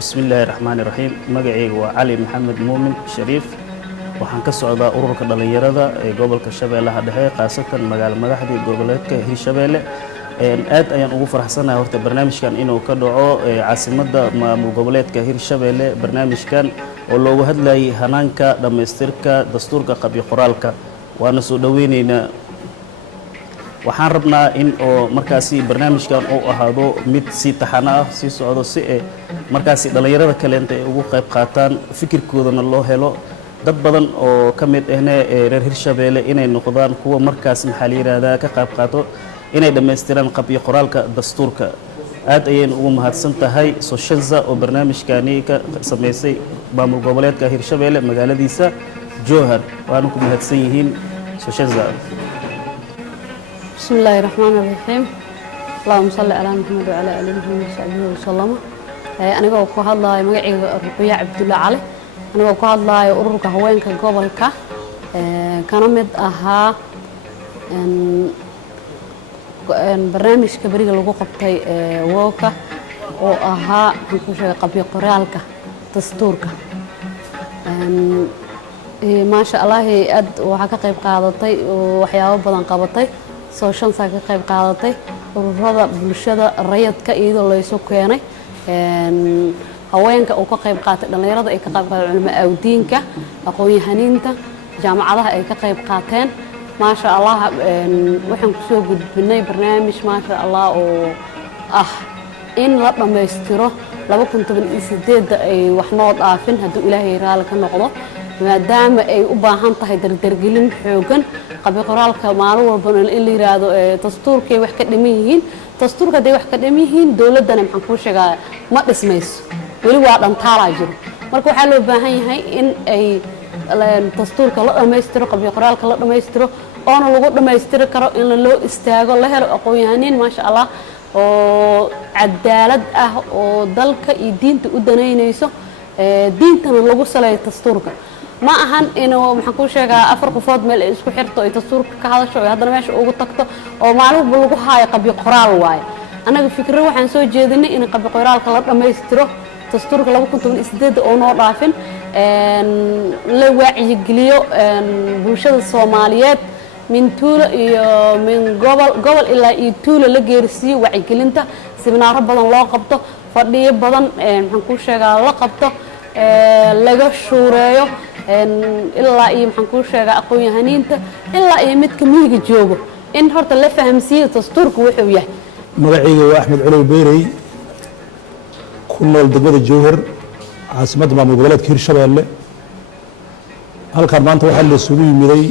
بسم الله الرحمن الرحيم مقعي وعلي محمد مؤمن شريف waxaan ka socdaa ururka dhalinyarada ee gobolka Shabeellaha Dhexe qaasatan magaalada madaxda goboleedka Hirshabeelle aad ayaan ugu faraxsanahay horta barnaamijkan inuu ka dhaco caasimadda maamul goboleedka Hirshabeelle barnaamijkan oo loogu hadlayay hanaanka dhameystirka dastuurka qabyo qoraalka waana soo dhaweyneynaa waxaan rabnaa in oo markaasi barnaamijkan uu ahaado mid si taxana ah si socdo si markaasi dhalinyarada kale ay ugu qayb qaataan fikirkoodana loo helo dad badan oo ka mid ahna reer Hirshabeelle inay noqdaan kuwa markaas maxaa la yiraahdaa ka qayb qaato inay dhameystiraan qabyo qoraalka dastuurka aad ayaan ugu mahadsan tahay Soshanza oo barnaamijkani ka sameysay maamul goboleedka Hirshabeelle magaaladiisa Jowhar waana ku mahadsan yihiin Soshanza بسم الله الرحمن الرحيم اللهم صل على محمد وعلى آل محمد وصحبه وسلم أنا بقول كهذا مجيء رقية عبد الله علي أنا بقول كهذا أورك هواين كقبل كا كانوا مد أها برنامج كبير اللي قبتي ووكا وأها نكوش قبي قرالك دستورك ما شاء الله أد وحكى قيب قاعدتي وحياة بدن قبتي Soshanza ka qayb qaadatay ururada bulshada rayidka iyadoo la isku keenay haweenka oo ka qayb qaatay dhalinyarada ay ka qayb qaateen cilmiga awdiinka aqoon-yahaniinta jaamacadaha ay ka qayb qaateen ma sha Allah waxaan ku soo gudbinay barnaamij ma sha Allah oo in la dhameystiro 2018 ay wax noo dhaafin haduu Ilaahay raali ka noqdo maadaama ay u baahan tahay dardargelin xoogan qabyo qoraalka maalin walba in la yiraahdo dastuurkay wax ka dhiman yihiin dastuurka day wax ka dhiman yihiin dawladana maxaan ku sheegaa ma dhismayso wali waa dhantaala jiro marka waxa loo baahan yahay in ay dastuurka la dhameystiro qabyo qoraalka la dhameystiro oo lagu dhameystiri karo in loo istaago la helo aqoon-yahaniin ma sha Allah oo cadaalad ah oo dalka iyo diinta u daneynayso diintana lagu saleeyo dastuurka ما أهان إنه محكوش يا أفرق فوض مل إسكو حرتو يتصور كهذا شو هذا ماشي أوجو تكتو أو معلوم بلوجو هاي قبي قرال واي أنا فكرة وحن سوي جدني إن قبي قرال كلام ما يستروه تصور كلام كنت من إسداد أو نور رافن لو وعي جليو بوشة الصوماليات من طول من قبل إلا يطول لجيرسي وعي جلنته سبنا ربنا الله قبته فدي بدن محكوش يا الله قبته لجا شوريو إلا إيه محنكون شيء aqoon-yahaniinta إلا إيه متك ميجي جوجو إن هرت اللي فهم سير دستورك وحويه مقعي وأحمد علي بيري كنا الدقمة الجوهر عاصمة مع مقابلات هيرشبيله هل كان مانت واحد السوري مدي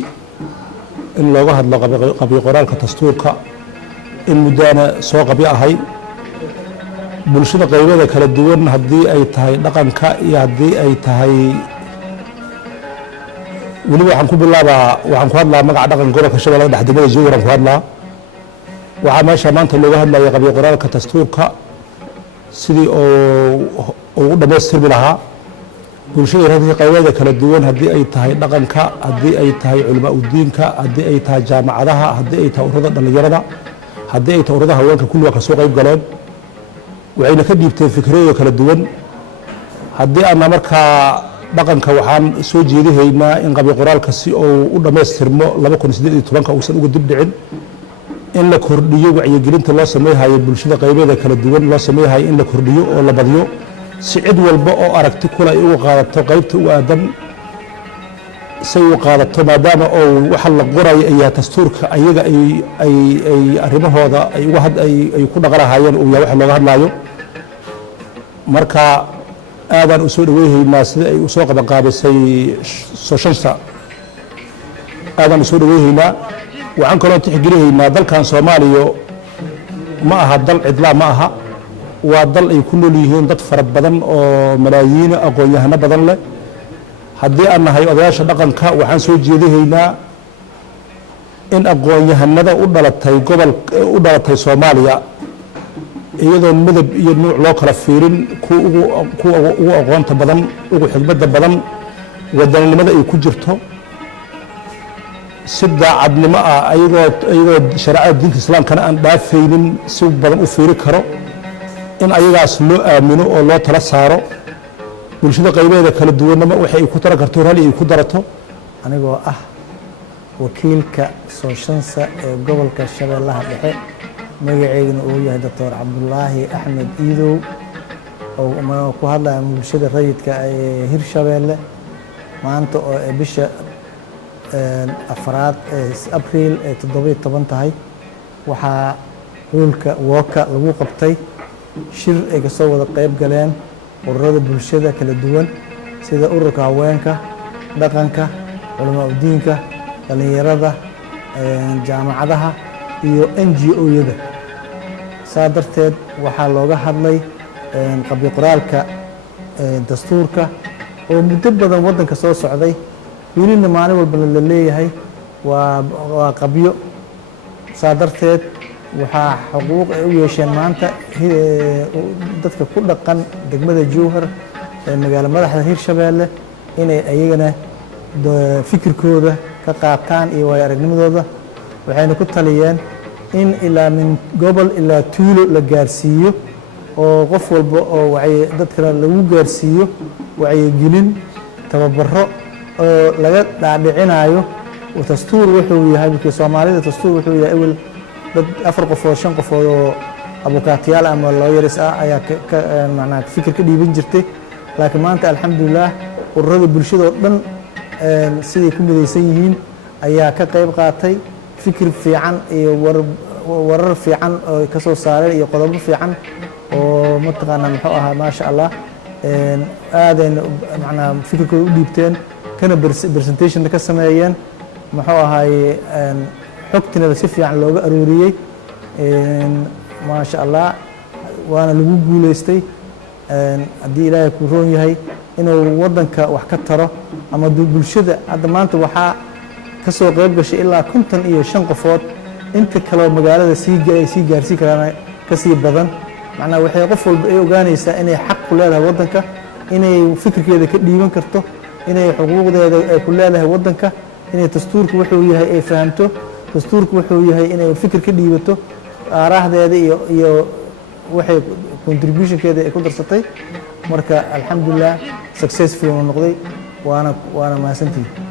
إن لو واحد قبي قرار كدستورك إن مدانا سوق بيعهاي بلشنا قيمة كلا الدول هدي أي تهاي رقم كائي هدي أي تهاي wali waxaan ku bilaabaa waxaan ku hadlaa magaca dhaqan gobolka Shabeellaha Dhexe degmada Jowhar ku hadlaa waxa meesha maanta looga hadlayo qabyo qoraalka dastuurka sidii oo u dhameystirmi lahaa bulshada reerka qaybada kala duwan hadii ay tahay dhaqanka hadii ay tahay cilmiga diinka hadii ay tahay jaamacadaha hadii ay tahay ururada dhalinyarada hadii ay tahay ururada haweenka kulliga ka soo qayb galeen waxayna ka dhiibteen fikrado kala duwan hadii aan markaa dhaqanka waxaan soo jeedihaynaa in qabyo qoraalka si uu u dhameystirmo 2018 uusan uga dib dhicin in la kordhiyo wacyigelinta loo sameeyahay bulshada qaybadeeda kala duwan loo sameeyahay in la kordhiyo oo la badiyo si cid walba oo aragti kula ay uga qaadato qaybta u aadan say u qaadato maadaama oo waxa la qoray ay dastuurka ayaga ay arrimahooda ay uga ay ku dhaqanaayeen oo waxa looga hadlaayo marka aadaan u soo dhaweeynaa sida ay u soo qaban qaabisay Soshanza aadaan u soo dhaweeynaa waxaan kaloo tixgelinaynaa dalkan Soomaaliya ma aha dal cidla ma aha waa dal ay ku nool yihiin dad fara badan oo malaayiin aqoon-yahano badan leh haddii aan nahay odayaasha dhaqanka waxaan soo jeedihaynaa in aqoon-yahanada u dhalatay Soomaaliya iyadoo midab iyo nooc loo kala fiirin ku ugu aqoonta badan ugu xigmadda badan wadanimada ay ku jirto si daacadnimo ah ayagoo shariicada diinta islaamkana aan dhaafaynin si badan u fiiri karo in ayagaas loo aamino oo loo tala saaro bulshada qaybeeda kala duwanama waxay ku tara karto rali ay ku darato anigoo ah wakiilka sooshansa ee gobolka Shabeellaha Dhexe magaceeduna uu yahay Dr. Cabdullaahi Axmed Iidow oo ku hadlaya bulshada rayidka ee Hirshabeelle maanta oo bisha afraad Abriil 17 tahay waxaa hoolka Wooka lagu qabtay shir ay ka soo wada qayb galeen ururada bulshada kala duwan sida ururka haweenka dhaqanka culamaa diinka dhalinyarada jaamacadaha iyo NGO-yada saa darteed waxaa looga hadlay qabyo qoraalka dastuurka oo muddo badan waddanka soo socday welina maalin walba la leeyahay waa qabyo saa darteed waxaa xuquuq ay u yeesheen maanta dadka ku dhaqan degmada Jowhar ee magaalo madaxda Hirshabeelle inay ayagana fikirkooda ka qaataan iyo way aragnimadooda waxayna ku taliyeen in ilaa min gobol ilaa tuulo la gaarsiiyo oo qof walba oo dadkana lagu gaarsiiyo wacyigelin tababaro oo laga dhaadhicinayo dastuur wuxuu yahay markii Soomaalida dastuur wuxuu yahay awal dad 4 qof oo 5 qof oo abukaatiyaal ama lawyers ah ayaa macnaha fikir ka dhiiban jirtay laakiin maanta alxamdulillah ururada bulshada oo dhan sidii ku midaysan yihiin ayaa ka qayb qaatay fikir fiican iyo warar fiican oo ka soo saareen iyo qodobo fiican oo mataqaana muxuu ahaa maasha Allah aadeen macnaha fikirkooda u dhiibteen kana presentation ka sameeyeen muxuu ahaay xogtina si fiican looga arooriyay maasha Allah waana lagu guuleystay haddii Ilaahay ku roon yahay inuu waddanka wax ka taro ama bulshada hadda maanta waxaa ka soo qayb gashay ilaa 55 qofood inta kale magaalada sii gaarsiin karaan ka sii badan macnaha waxay qof walba ay ogaanaysaa inay xaq ku leedahay waddanka inay fikirkeeda ka dhiiban karto inay xuquuqdeeda ay ku leedahay waddanka inay dastuurku wuxuu yahay ay fahamto dastuurku wuxuu yahay inay fikir ka dhiibato aaraahdeeda iyo waxay contributionkeeda ay ku darsatay marka alxamdulillah successful noqday waana mahadsantihiin